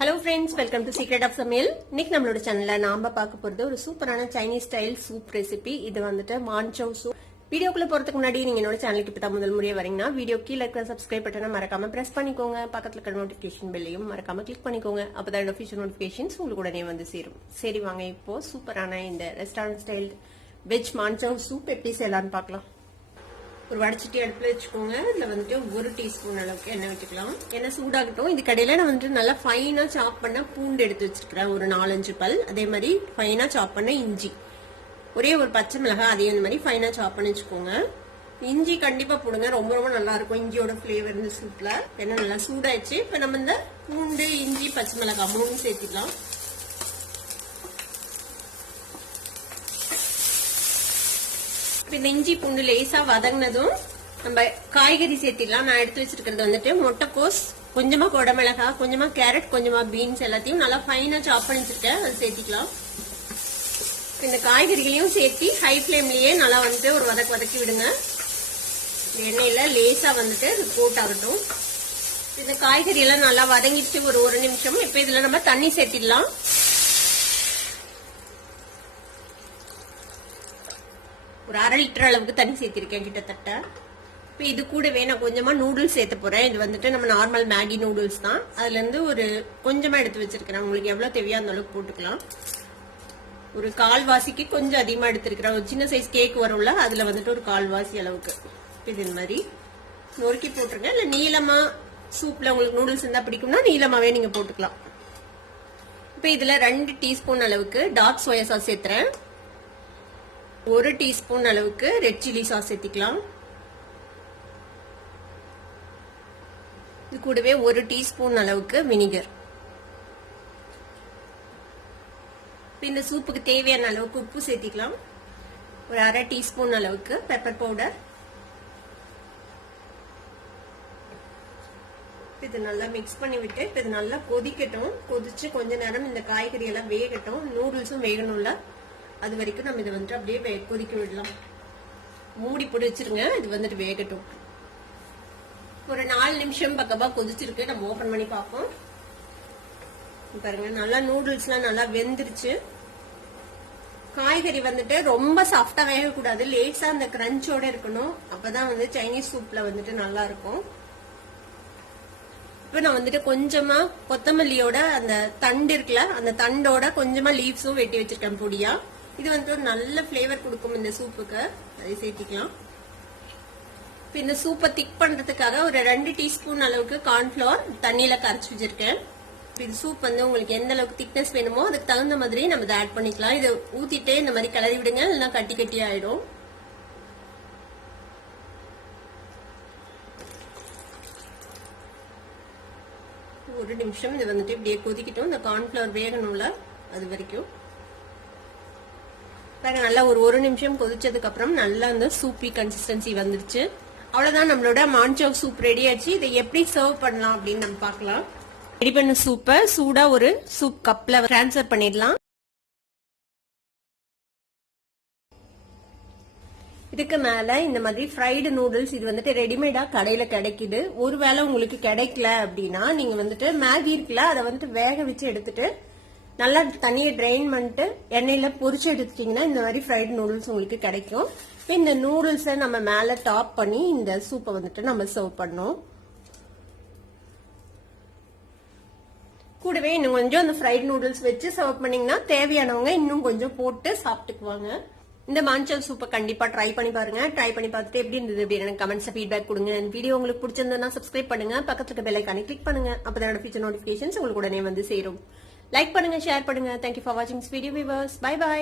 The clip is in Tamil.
Hello friends, welcome to secret of சமையல். இன்னைக்கு நம்மளோட சேனல்ல நாம பார்க்க போறது ஒரு சூப்பரான சைனீஸ் ஸ்டைல் சூப் ரெசிபி. இது வந்துட்டு மான்சவ் சூப். வீடியோக்குள்ள போறதுக்கு முன்னாடி நீங்க என்னோட சேனலுக்கு இப்ப முதல் முறையா வரீங்கன்னா வீடியோ கீழே இருக்கிற சப்ஸ்கிரைப் பட்டனை மறக்காம பிரஸ் பண்ணிக்கோங்க. பக்கத்துல இருக்கிற நோட்டிபிகேஷன் பெல்லையும் மறக்காம கிளிக் பண்ணிக்கோங்க. அப்பதான் ஆஃபீஷியல் நோட்டிபிகேஷன்ஸ் உங்களுக்கு உடனே வந்து சேரும். சரி வாங்க, இப்போ சூப்பரான இந்த ரெஸ்டாரண்ட் ஸ்டைல் வெஜ் மான்சவ் சூப் எப்படி செய்யலாம்னு பார்க்கலாம். ஒரு வடச்சட்டி அடுப்புல வச்சுக்கோங்க. இதுல வந்துட்டு 1 டீஸ்பூன் அளவுக்கு எண்ணெய் வச்சுக்கலாம். எண்ணெய் சூடாகட்டும். இது கடையில நான் வந்துட்டு நல்லா ஃபைனா சாப் பண்ண பூண்டு எடுத்து வச்சிருக்கிறேன், ஒரு 4-5 பல். அதே மாதிரி ஃபைனா சாப் பண்ண இஞ்சி, ஒரே ஒரு பச்சை மிளகாய், அதே மாதிரி ஃபைனா சாப் பண்ணி வச்சுக்கோங்க. இஞ்சி கண்டிப்பா போடுங்க, ரொம்ப ரொம்ப நல்லா இருக்கும் இஞ்சியோட ஃபிளேவர் இந்த சூப்ல. எண்ணெய் நல்லா சூடாயிடுச்சு. இப்ப நம்ம இந்த பூண்டு, இஞ்சி, பச்சை மிளகாய் 3 சேர்த்துக்கலாம். இந்த இஞ்சி பூண்டு லேசா வதங்கினதும் நம்ம காய்கறி சேர்த்திடலாம். நான் எடுத்து வச்சிருக்கிறது வந்துட்டு முட்டைக்கோஸ், கொஞ்சமா குடமிளகாய், கொஞ்சமா கேரட், கொஞ்சமா பீன்ஸ் எல்லாத்தையும் நல்லா ஃபைனா சாப் பண்ணி வச்சிருக்கேன், அது சேர்த்திக்கலாம். இந்த காய்கறிகளையும் சேர்த்தி ஹை ஃபிளேம்லயே நல்லா வந்துட்டு ஒரு வதக்கி விடுங்க. எண்ணெயில லேசா வந்துட்டு கோட் ஆகட்டும். இந்த காய்கறி எல்லாம் நல்லா வதங்கிடுச்சு ஒரு நிமிஷம். இப்ப இதுல நம்ம தண்ணி சேர்த்திடலாம். ஒரு 1/2 லிட்டர் அளவுக்கு தண்ணி சேர்த்திருக்கேன் கிட்டத்தட்ட. இப்போ இது கூடவே நான் கொஞ்சமா நூடுல்ஸ் சேர்த்த போறேன். இது வந்துட்டு நம்ம நார்மல் மேகி நூடுல்ஸ் தான். அதுல இருந்து ஒரு கொஞ்சமா எடுத்து வச்சிருக்கிறேன். உங்களுக்கு எவ்வளவு தேவையோ அந்த அளவுக்கு போட்டுக்கலாம். ஒரு கால்வாசிக்கு கொஞ்சம் அதிகமா எடுத்திருக்கிறேன். ஒரு சின்ன சைஸ் கேக் வரும்ல, அதுல வந்துட்டு ஒரு கால்வாசி அளவுக்கு இது மாதிரி நொறுக்கி போட்டுருங்க. இல்ல நீளமா சூப்ல உங்களுக்கு நூடுல்ஸ் இருந்தா பிடிக்கும்னா நீளமாவே நீங்க போட்டுக்கலாம். இப்போ இதுல 2 டீஸ்பூன் அளவுக்கு டார்க் சோயா சாஸ் சேர்த்துறேன். 1 டீஸ்பூன் அளவுக்கு ரெட் சில்லி சாஸ் சேர்த்திக்கலாம். இது கூடவே 1 டீஸ்பூன் அளவுக்கு வினிகர். இந்த சூப்புக்கு தேவையான அளவுக்கு உப்பு சேர்த்திக்கலாம். ஒரு 1/2 டீஸ்பூன் அளவுக்கு பெப்பர் பவுடர். இது நல்லா மிக்ஸ் பண்ணி விட்டு இது நல்லா கொதிக்கட்டும். கொதிச்சு கொஞ்ச நேரம் இந்த காய்கறி எல்லாம் வேகட்டும். நூடுல்ஸும் வேகணும்ல, அது வரைக்கும் நம்ம இதை வந்துட்டு அப்படியே கொதிக்க விடலாம். மூடி போட்டு வச்சிருங்க, இது வந்துட்டு வேகட்டும். ஒரு 4 நிமிஷம் பக்கமா கொதிச்சிருக்கு. நம்ம ஓபன் பண்ணி பார்ப்போம். பாருங்க, நல்லா நூடுல்ஸ்லாம் நல்லா வெந்துருச்சு. காய்கறி வந்துட்டு ரொம்ப சாஃப்டா வேகக்கூடாது, லேசா அந்த கிரஞ்சோட இருக்கணும். அப்பதான் வந்து சைனீஸ் சூப்ல வந்துட்டு நல்லா இருக்கும். இப்ப நான் வந்துட்டு கொஞ்சமா கொத்தமல்லியோட அந்த தண்டு இருக்குல்ல, அந்த தண்டோட கொஞ்சமா லீவ்ஸும் வெட்டி வச்சிருக்கேன் பொடியா. இது வந்து ஒரு நல்ல பிளேவர் கொடுக்கும் இந்த சூப்புக்கு, அதை சேர்த்திக்கலாம். இந்த சூப்பை திக் பண்றதுக்காக ஒரு 2 டீஸ்பூன் அளவுக்கு கார்ன்ஃபிளவர் தண்ணியில கரைச்சி வச்சிருக்கேன். இது சூப் வந்து உங்களுக்கு எந்த அளவுக்கு திக்னஸ் வேணுமோ அதுக்கு தகுந்த மாதிரி நம்ம இதை ஆட் பண்ணிக்கலாம். இதை ஊத்திட்டே இந்த மாதிரி கிளறி விடுங்க, இல்லைன்னா கட்டி கட்டி ஆயிடும். ஒரு நிமிஷம் இது வந்துட்டு இப்படியே கொதிக்கிட்டோம். இந்த கார்ன்ஃபிளவர் வேகணும்ல, அது வரைக்கும் நல்லா ஒரு நிமிஷம் கொதிச்சதுக்கு அப்புறம் நல்லா அந்த சூப்பி கன்சிஸ்டன்சி வந்துருச்சு. அவ்வளவுதான், நம்மளோட மான்சவ் சூப் ரெடி ஆச்சு. இதை எப்படி சர்வ் பண்ணலாம் அப்படின்னு நம்ம பார்க்கலாம். ரெடி பண்ண சூப்பை சூடா ஒரு சூப் கப்ல டிரான்ஸ்ஃபர் பண்ணிடலாம். இதுக்கு மேல இந்த மாதிரி ஃப்ரைடு நூடுல்ஸ், இது வந்துட்டு ரெடிமேடா கடையில கிடைக்குது. ஒருவேளை உங்களுக்கு கிடைக்கல அப்படின்னா நீங்க வந்துட்டு மேகி இருக்குல்ல, அதை வந்துட்டு வேக வச்சு எடுத்துட்டு நல்லா தண்ணியை ட்ரெயின் பண்ணிட்டு எண்ணெயில பொரிச்சு எடுத்துட்டீங்கன்னா இந்த மாதிரி ஃப்ரைட் நூடுல்ஸ் உங்களுக்கு கிடைக்கும். இந்த நூடுல்ஸை நம்ம மேல டாப் பண்ணி இந்த சூப்பை வந்துட்டு நம்ம சர்வ் பண்ணோம். கூடவே இன்னும் கொஞ்சம் அந்த ஃப்ரைட் நூடுல்ஸ் வச்சு சர்வ் பண்ணீங்கன்னா தேவையானவங்க இன்னும் கொஞ்சம் போட்டு சாப்பிட்டுக்குவாங்க. இந்த மான்சவ் சூப்பை கண்டிப்பா ட்ரை பண்ணி பாருங்க. ட்ரை பண்ணி பார்த்துட்டு எப்படி இருந்தது அப்படின்னு எனக்கு கமெண்ட்ஸ்ல ஃபீட்பேக் கொடுங்க. வீடியோ உங்களுக்கு பிடிச்சிருந்தா சப்ஸ்கிரைப் பண்ணுங்க, பக்கத்துல இருக்க பெல் ஐகானை கிளிக் பண்ணுங்க. அப்பதான் ஃபியூச்சர் நோட்டிபிகேஷன்ஸ் உங்களுக்கு உடனே வந்து சேரும். லைக் பண்ணுங்க, ஷேர் பண்ணுங்க. தேங்க்யூ ஃபார் வாட்சிங் this video viewers. Bye by.